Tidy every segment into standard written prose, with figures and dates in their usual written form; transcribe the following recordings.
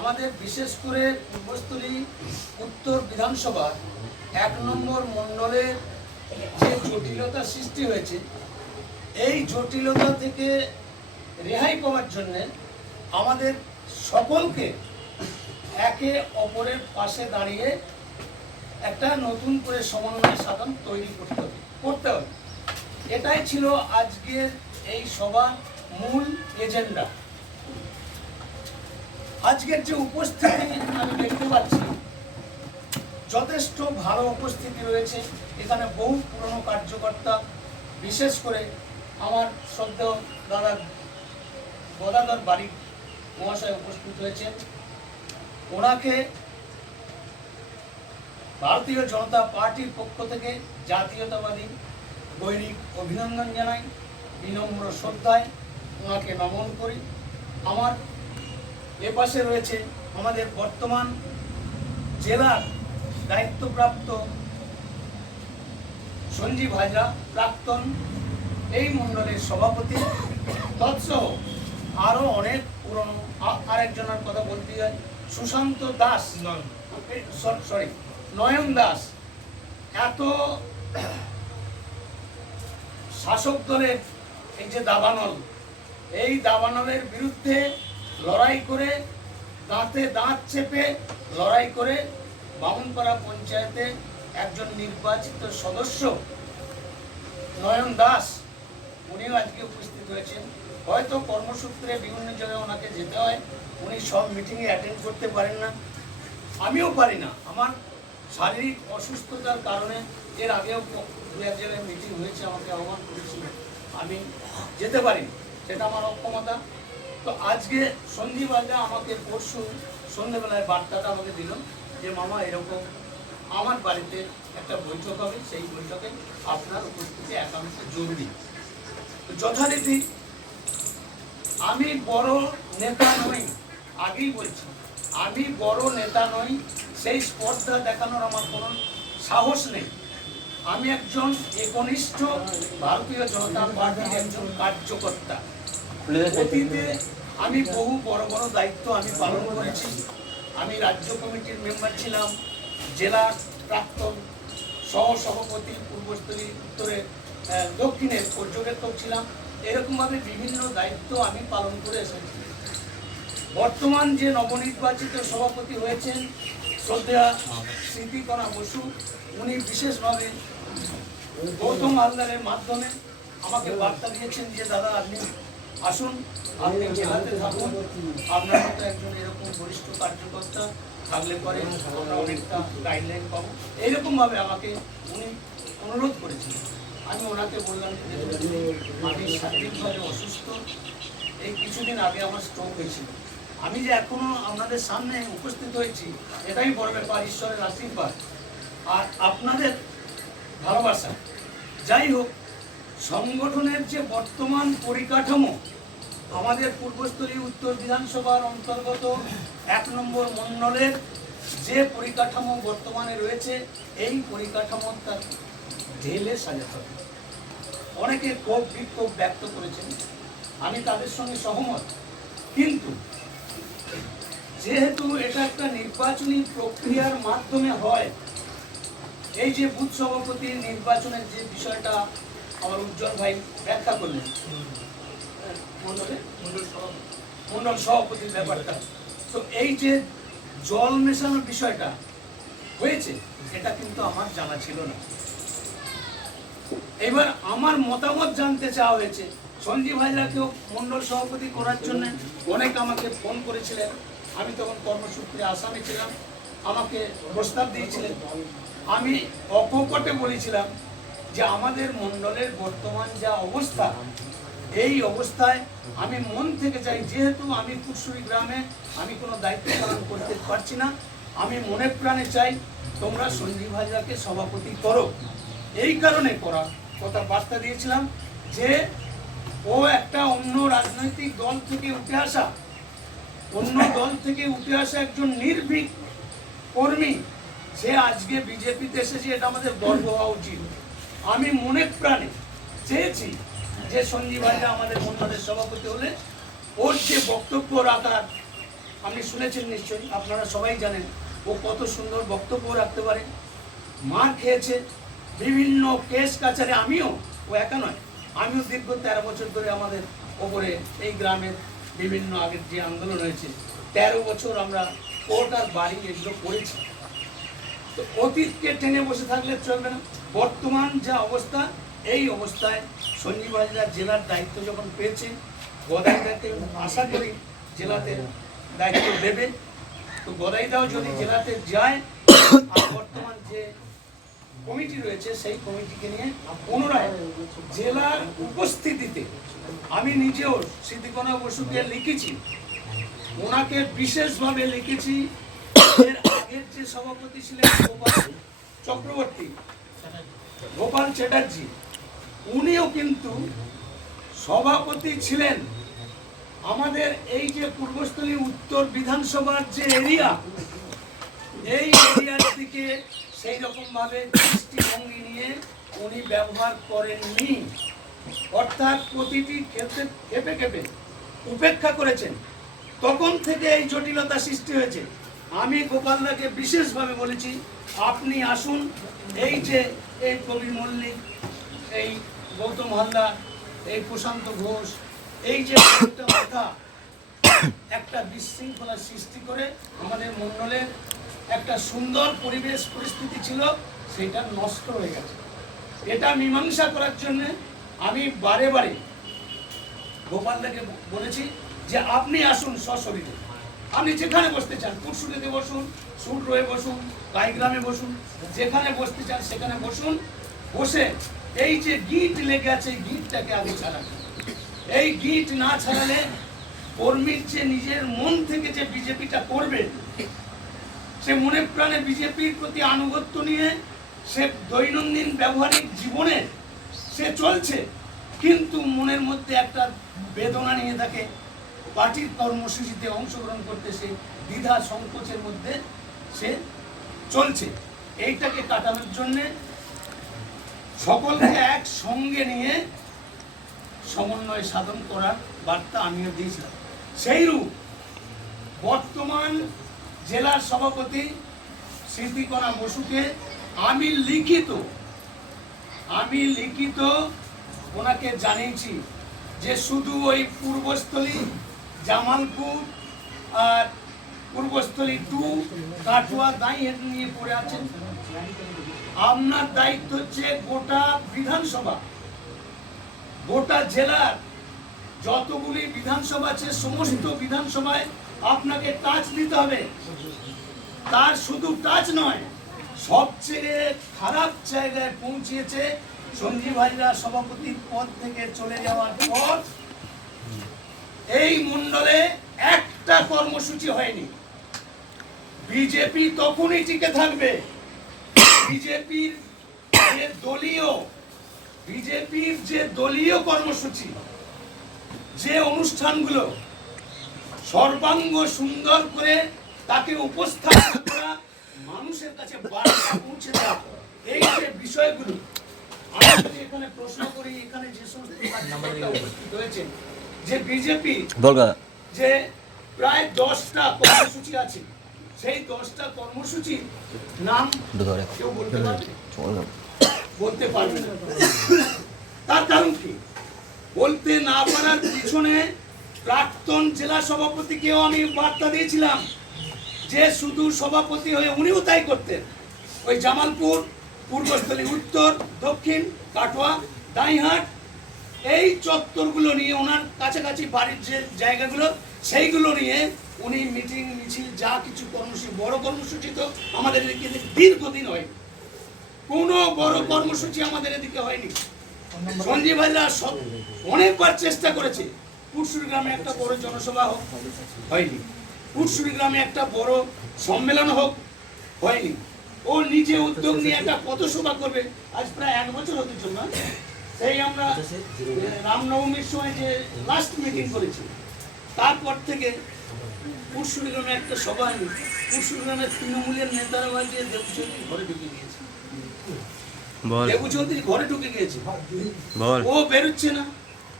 আমাদের বিশেষ করে পূর্বস্থলী উত্তর বিধানসভা ১ নম্বর মণ্ডলের যে জটিলতা সৃষ্টি হয়েছে, এই জটিলতা থেকে রেহাই পাওয়ার জন্য আমাদের সকলকে একে অপরের পাশে দাঁড়িয়ে একটা নতুন করে সমন্বয় সাধন তৈরি করতে হবে। এটাই ছিল আজকের এই সভার মূল এজেন্ডা। আজকের যে উপস্থিতি আমি দেখতে পাচ্ছি, যথেষ্ট ভালো উপস্থিতি রয়েছে। এখানে বহু পুরনো কার্যকর্তা, বিশেষ করে আমার শ্রদ্ধেয় দাদা গদাধর বারিক মহাশয় উপস্থিত হয়েছেন। ওনাকে ভারতীয় জনতা পার্টির পক্ষ থেকে জাতীয়তাবাদী গৈরিক অভিনন্দন জানাই, বিনম্র শ্রদ্ধায় ওনাকে নমন করি। আমার এপাশে রয়েছে আমাদের বর্তমান জেলার দায়িত্বপ্রাপ্ত সঞ্জীব হাজরা, প্রাক্তন এই মণ্ডলের সভাপতি, তৎসহ আরও অনেক পুরনো আরেকজনের কথা বলতে হয়, সুশান্ত দাস, নয়ন দাস। এত শাসক দলের এই যে দাবানল, এই দাবানলের বিরুদ্ধে লড়াই করে, দাঁতে দাঁত চেপে লড়াই করে বামুনপাড়া পঞ্চায়েতে একজন নির্বাচিত সদস্য নয়ন দাস, উনিও আজকে উপস্থিত হয়েছেন। হয়তো কর্মসূত্রে বিভিন্ন জায়গায় ওনাকে যেতে হয়, উনি সব মিটিংয়ে অ্যাটেন্ড করতে পারেন না, আমিও পারি না। আমার শারীরিক অসুস্থতার কারণে এর আগেও দু এক জায়গায় মিটিং হয়েছে, আমাকে আহ্বান করেছিল, আমি যেতে পারিনি, সেটা আমার অক্ষমতা। তো আজকে সঞ্জীব হাজরা আমাকে পরশু সন্ধ্যেবেলায় বার্তাটা আমাকে দিল যে মামা এরকম আমার বাড়িতে একটা বৈঠক হবে, সেই বৈঠকে আপনার উপস্থিতি একান্ত জরুরি। যথারীতি আমি বড় নেতা নই, আগেই বলছি আমি বড় নেতা নই, সেই স্পর্ধা দেখানোর আমার কোনো সাহস নেই। আমি একজন একনিষ্ঠ ভারতীয় জনতা পার্টির একজন কার্যকর্তা। অতীতে আমি বহু বড় বড় দায়িত্ব আমি পালন করেছি। আমি রাজ্য কমিটির মেম্বার ছিলাম, জেলার প্রাক্তন সহসভাপতি, পূর্বস্থলী উত্তরে দক্ষিণের পর্যবেক্ষক ছিলাম। এরকমভাবে বিভিন্ন দায়িত্ব আমি পালন করে এসেছি। বর্তমান যে নবনির্বাচিত সভাপতি হয়েছেন শ্রদ্ধেয়া স্মৃতিকণা বসু, উনি বিশেষভাবে গৌতম হালদারের মাধ্যমে আমাকে বার্তা দিয়েছেন যে দাদা আপনি আসুন, আপনি জেলাতে থাকুন, আপনার মতো একজন এরকম বরিষ্ঠ কার্যকর্তা থাকলে পরে আমরা অনেকটা গাইডলাইন পাবো। এইরকমভাবে আমাকে উনি অনুরোধ করেছিলেন। আমি ওনাকে বললাম আমি শারীরিকভাবে অসুস্থ, এই কিছুদিন আগে আমার স্ট্রোক হয়েছিল। আমি যে এখনো আপনাদের সামনে উপস্থিত হয়েছি, এটাই বড় ব্যাপার, ঈশ্বরের আশীর্বাদ আর আপনাদের ভালোবাসা। যাই হোক, সংগঠনের যে বর্তমান পরিকাঠামো, আমাদের পূর্বস্থলী উত্তর বিধানসভার অন্তর্গত ১ নম্বর মণ্ডলের যে পরিকাঠামো বর্তমানে রয়েছে, এই পরিকাঠামো তার ঢেলে সাজাতে হবে। অনেকে ক্ষোভ বিক্ষোভ ব্যক্ত করেছেন, আমি তাদের সঙ্গে সহমত। কিন্তু যেহেতু এটা একটা নির্বাচনী প্রক্রিয়ার মাধ্যমে হয়, এই যে বুথ সভাপতির নির্বাচনের যে বিষয়টা আমার উজ্জ্বল ভাই ব্যাখ্যা করলেন, মণ্ডল সভাপতির ব্যাপারটা, তো এই যে জল মেশানোর বিষয়টা হয়েছে, এটা কিন্তু আমার জানা ছিল না। এবার আমার মতামত জানতে চাওয়া হয়েছে। সঞ্জীব হাজরাকেও মণ্ডল সভাপতি করার জন্য অনেক আমাকে ফোন করেছিলেন, আমি তখন কর্মসূত্রে আসামে ছিলাম, আমাকে প্রস্তাব দিয়েছিলেন। আমি অকপটে বলেছিলাম যে আমাদের মণ্ডলের বর্তমান যা অবস্থা, এই অবস্থায় আমি মন থেকে চাই, যেহেতু আমি ফুটসুরি গ্রামে আমি কোনো দায়িত্ব পালন করতে পারছি না, আমি মনে প্রাণে চাই তোমরা সঞ্জীব হাজরাকে সভাপতি করো। এই কারণে করার কথা বার্তা দিয়েছিলাম যে ও একটা অন্য রাজনৈতিক দল থেকে উঠে আসা, একজন নির্ভীক কর্মী, সে আজকে বিজেপিতে এসেছে, এটা আমাদের গর্ব হওয়া উচিত। আমি মনে প্রাণে চেয়েছি যে সঞ্জীব হাজরা আমাদের মণ্ডলের সভাপতি হলে ওর যে বক্তব্য রাখার আপনি শুনেছেন নিশ্চয়ই, আপনারা সবাই জানেন ও কত সুন্দর বক্তব্য রাখতে পারে। মার খেয়েছে বিভিন্ন কেস কাছারে, ও একা নয়, আমিও দীর্ঘ 13 বছর ধরে আমাদের ওপরে এই গ্রামের বিভিন্ন আগের যে আন্দোলন হয়েছে 13 বছর আমরা কোর্ট আর বাড়ি এগুলো করেছি। তো অতীতকে টেনে বসে থাকলে চলবে না। বর্তমান যা অবস্থা, এই অবস্থায় সঞ্জীব হাজরা জেলার দায়িত্ব যখন পেয়েছে, গদাইদাকে আশা করি জেলাতে দায়িত্ব দেবে। তো গদাইদাও যদি জেলাতে যায়, আর বর্তমান যে কমিটি রয়েছে সেই কমিটিকে নিয়ে পুনরায় জেলার উপস্থিতিতে আমি নিজেও সিদ্দিকনা বসুকে লিখেছি, ওনাকে বিশেষভাবে লিখেছি। এর আগের যে সভাপতি ছিলেন গোপাল চ্যাটার্জি, উনিও কিন্তু সভাপতি ছিলেন। আমাদের এই যে পূর্বস্থলী উত্তর বিধানসভার যে এরিয়া, এই এরিয়ার দিকে সেই রকম ভাবে দৃষ্টিভঙ্গি নিয়ে উনি ব্যবহার করেননি, অর্থাৎ প্রতিটি ক্ষেত্রে খেপে খেপে উপেক্ষা করেছেন। তখন থেকে এই জটিলতা সৃষ্টি হয়েছে। আমি গোপালদাকে বিশেষভাবে বলেছি, আপনি আসুন, এই যে এই কবি মল্লিক, এই গৌতম হালদার, এই প্রশান্ত ঘোষ, এই যে কথা একটা বিশৃঙ্খলা সৃষ্টি করে আমাদের মণ্ডলের একটা সুন্দর পরিবেশ পরিস্থিতি ছিল, সেটা নষ্ট হয়ে গেছে। এটা মীমাংসা করার জন্য আমি বারে বারে গোপালদাকে বলেছি যে আপনি আসুন সশরীরে, আপনি যেখানে বসতে চান, পুরসুরিতে বসুন, সুট রয়ে বসুন, কাইগ্রামে বসুন, যেখানে বসতে চান সেখানে বসুন। বসে এই যে গিট লেগে আছে, এই গিটটাকে আগে ছাড়ান। এই গিট না ছাড়ালে কর্মীর যে নিজের মন থেকে যে বিজেপিটা করবে, সে মনে প্রাণে বিজেপির প্রতি আনুগত্য নিয়ে সে দৈনন্দিন ব্যবহারিক জীবনে সে চলছে, কিন্তু মনের মধ্যে একটা বেদনা নিয়ে থাকে। পার্টির কর্মসূচিতে অংশগ্রহণ করতে সে দ্বিধা সংকোচের মধ্যে সে চলছে। এইটাকে কাটানোর জন্যে সকলকে একসঙ্গে নিয়ে সমন্বয় সাধন করার বার্তা আমিও দিয়েছিলাম। সেইরূপ বর্তমান জেলার সভাপতি সিদ্দিকনা বসুকে আমি লিখিত ওনাকে জানিয়েছি যে শুধু ওই পূর্বস্থলী, জামালপুর আর পূর্বস্থলী 2 কাটুয়া দাঁড়িয়ে নিয়ে পড়ে আছেন। আপনার দায়িত্ব হচ্ছে গোটা বিধানসভা, গোটা জেলার যতগুলি বিধানসভা আছে সমস্ত বিধানসভায় আপনাকে টাচ দিতে হবে। তার শুধু টাচ নয়, সবচেয়ে খারাপ জায়গায় পৌঁছিয়েছে সঞ্জীব হাজরা সভাপতির পদ থেকে চলে যাওয়ার পর এই মণ্ডলে একটা কর্মসূচি হয়নি। বিজেপি তখনই টিকে থাকবে, বিজেপির যে দলীয় কর্মসূচি, যে অনুষ্ঠানগুলো সর্বাঙ্গ সুন্দর করে তাকে উপস্থাপন করা, মানুষের কাছে বার্তা পৌঁছে দেওয়া, এই যে বিষয়গুলো আমি যদি এখানে প্রশ্ন করি, এখানে যে সমস্ত উপস্থিত হয়েছে, যে বিজেপি যে প্রায় 10টা কর্মসূচি আছে, সেই 10টা কর্মসূচির নাম কেউ বলতে পারবে না। তার কারণ কি? বলতে না পারার পিছনে প্রাক্তন জেলা সভাপতিকেও আমি বার্তা দিয়েছিলাম যে শুধু সভাপতি হয়ে উনিও তাই করতেন। ওই জামালপুর, পূর্বস্থলী উত্তর, দক্ষিণ, কাটোয়া, দাঁইহাট, এই চত্বরগুলো নিয়ে, ওনার কাছাকাছি বাড়ির যে জায়গাগুলো, সেইগুলো নিয়ে উনি মিটিং মিছিল যা কিছু কর্মসূচি, বড় কর্মসূচি তো আমাদের এদিকে দীর্ঘদিন হয়নি, কোনো বড় কর্মসূচি আমাদের এদিকে হয়নি। সঞ্জীব হাজরা অনেকবার চেষ্টা করেছে, পুরসুরি গ্রামে একটা বড় জনসভা হোক, হয়নি। পুরসুরি গ্রামে একটা বড় সম্মেলন হোক, হয়নি। ও নিজে উদ্যোগ নিয়ে একটা পথসভা করবে, আজ প্রায় 1 বছর হতে চল না, সেই আমরা রামনবমীর সময় যে লাস্ট মিটিং করেছি, তারপর থেকে পুরসুরি গ্রামে একটা সভা হয়নি। পুরসুরি গ্রামের তৃণমূলের নেতারা বলছে দেবু চৌধুরী ঘরে ঢুকে গিয়েছে, দেবু চৌধুরী ঘরে ঢুকে গিয়েছে, ও বেরোচ্ছে না।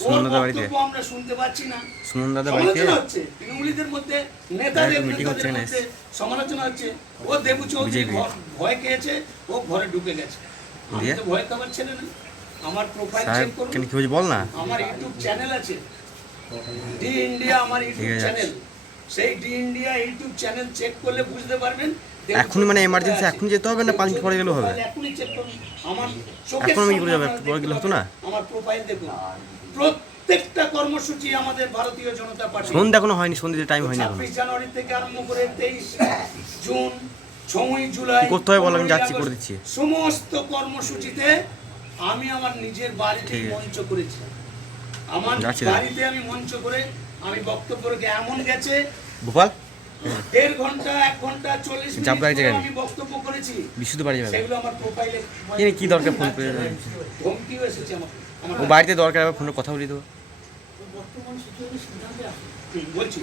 সুমনদার বাড়িতে আমরা শুনতে পাচ্ছি না। সুমনদার বাড়িতে সমালোচনা হচ্ছে তৃণমূলীদের মধ্যে, নেতাদের মধ্যে সমালোচনা হচ্ছে। ও দেবু চৌধুরী ভয় খেয়েছে, ও ঘরে ঢুকে গেছে। আমি তো ভয় খাবার ছেলে না। আমার প্রোফাইল চেক করুন, কেন কি হয়েছে বল না। আমার ইউটিউব চ্যানেল আছে, ডি ইন্ডিয়া আমার ইউটিউব চ্যানেল। সেই D India YouTube channel check করলে বুঝতে পারবেন। এখনই মানে এমার্জেন্সি এখন যেতে হবে না 5 মিনিট পরে গেলেও হবে? এখনই চেক করুন। আমার চোখের এখন আমি কি করে সামনে যাবো? পরে গেলে হতো না? আমার প্রোফাইল দেখুন। প্রত্যেকটা কর্মসূচি আমাদের ভারতীয় জনতা পার্টি, সন্ধ্যা এখনো হয়নি, সন্ধ্যে টাইম হয়নি এখন। 26 জানুয়ারি থেকে আরম্ভ করে 23 জুন, 6 জুলাই কি করতে হয় বল, আমি যাচ্ছি করে দিচ্ছি। সমস্ত কর্মসূচিতে আমি আমার নিজের বাড়িতে মঞ্চ করেছি। আমার বাড়িতে আমি মঞ্চ করে আমি বক্তব্য রেখে এমন গেছে ভোপাল 1.5 ঘন্টা 1 ঘন্টা 40 মিনিট আমি বক্তব্য করেছি। বিশুদ্ধ বাড়ি যাবে, সেগুলো আমার প্রোফাইলে কি দরকার ফোন করে? ধমকিও এসেছে আমার ও বাড়িতে দরকার হবে, ফোনে কথা বলে দেবো। বলছি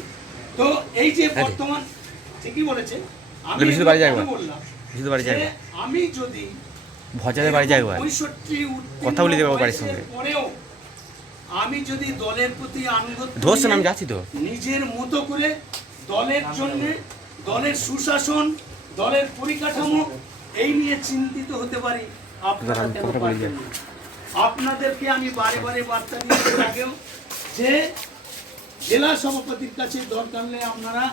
তো এই যে বর্তমান ঠিকই বলেছে। আমি বিশুদ্ধ বাড়ি যাবে, বললাম বিশুদ্ধ বাড়ি যাবে, আমি যদি ভজাদের বাড়ি যাবে, 65 কথা বলে দেবো বাড়ির সঙ্গে। পরেও আমি যদি দলের প্রতি আনুগত্য ধরছে না, আমি যাচ্ছি তো নিজের মতো করে দলের জন্য, দলের সুশাসন, দলের পরিকাঠামো এই নিয়ে চিন্তিত হতে পারি, আপনারা কেন পারবেন না? আপনাদেরকে আমি বারে বারে বার্তা দিয়েছি আগেও যে জেলা সভাপতির কাছে দরকার হলে আপনারা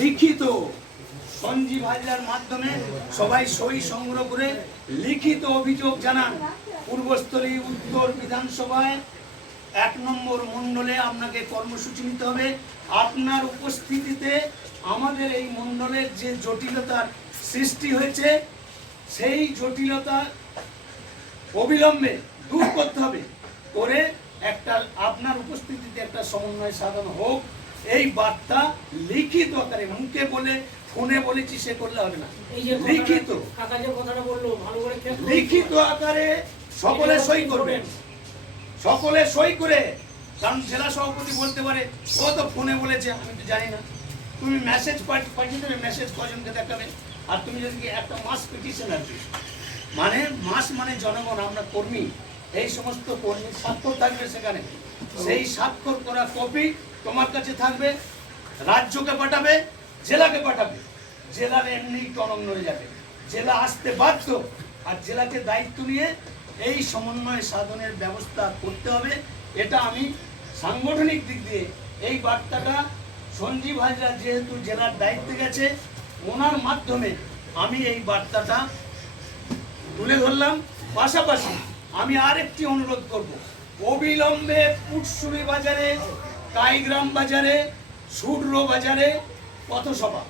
লিখিত সঞ্জীব হাজরার মাধ্যমে সবাই সই সংগ্রহ করে লিখিত অভিযোগ জানান। পূর্বস্থলী উত্তর বিধানসভায় 1 নম্বর মণ্ডলে আপনাকে কর্মসূচি নিতে হবে। আপনার উপস্থিতিতে আমাদের এই মণ্ডলের যে জটিলতার সৃষ্টি হয়েছে সেই জটিলতা অবিলম্বে দূর করতে হবে, করে একটা আপনার উপস্থিতিতে একটা সমন্বয় সাধন হোক। এই বার্তা লিখিত আকারে, মুখে বলে ফোনে বলেছি সে করলে হবে না, লিখিত লিখিত আকারে সকলে সই করবেন, সকলে সই করে। কারণ জেলা সভাপতি বলতে পারে ও তো ফোনে বলেছে, আমি তো জানি না। তুমি মেসেজ পাঠিয়ে দেবে, মেসেজ কজনকে দেখাবে। আর তুমি যদি একটা মাস পিটিশন আছে, মানে মাস মানে জনগণ, আমরা কর্মী, এই সমস্ত কর্মীর স্বাক্ষর থাকবে সেখানে। সেই স্বাক্ষর করা কপি তোমার কাছে থাকবে, রাজ্যকে পাঠাবে, জেলাকে পাঠাবে। জেলার এমনি টনক নড়ে যাবে, জেলা আসতে বাধ্য। আর জেলাকে দায়িত্ব নিয়ে এই সমন্বয় সাধনের ব্যবস্থা করতে হবে। এটা আমি সাংগঠনিক দিক দিয়ে এই বার্তাটা সঞ্জীব হাজরা যেহেতু জেলার দায়িত্বে গেছে, ওনার মাধ্যমে আমি এই বার্তাটা তুলে ধরলাম। পাশাপাশি আমি আরেকটি অনুরোধ করব, অবিলম্বে পুটসুরি বাজারে, কাইগ্রাম বাজারে, সুডরো বাজারে পথসভা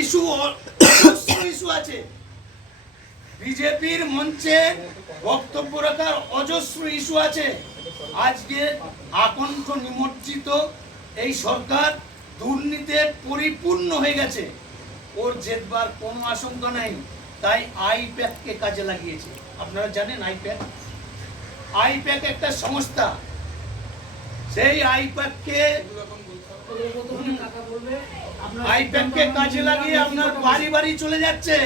ইস্যু আছে। বিজেপির মঞ্চে বক্তব্য রাখার অজস্র ইস্যু আছে। আজকে আকণ্ঠ নিমজ্জিত এই সরকার দুর্নীতিতে পরিপূর্ণ হয়ে গেছে, ওর জেতবার কোনো আশঙ্কা নাই। তাই আইপ্যাককে কাজে লাগিয়েছে। আপনারা জানেন আইপ্যাক একটা সংস্থা। সেই আইপ্যাককে কাজে লাগিয়ে আপনার বাড়ি বাড়ি চলে যাচ্ছে।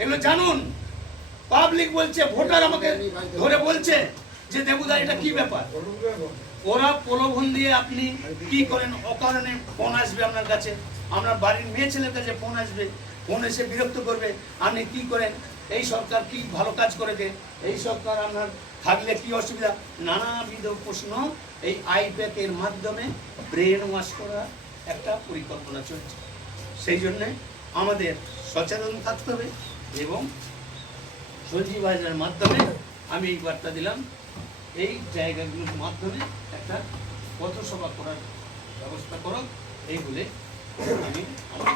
এগুলো জানুন। পাবলিক বলছে, ভোটার আমাকে ধরে বলছে যে দেবুদা এটা কি ব্যাপার। ওরা প্রলোভন দিয়ে আপনি কি করেন, অকারণে ফোন আসবে আপনার কাছে, আপনার বাড়ির মেয়ে ছেলের কাছে ফোন আসবে, ফোন এসে বিরক্ত করবে। আপনি কি করেন, এই সরকার কি ভালো কাজ করেছে, এই সরকার আপনার থাকলে কি অসুবিধা, নানাবিধ প্রশ্ন এই আইপ্যাকের মাধ্যমে ব্রেন ওয়াশ করার একটা পরিকল্পনা চলছে। সেই জন্যে আমাদের সচেতন থাকতে হবে এবং সঞ্জীব হাজরার মাধ্যমে আমি এই বার্তা দিলাম, এই জায়গাগুলোর মাধ্যমে একটা পথসভা করার ব্যবস্থা করো, এই বলে আমি আমার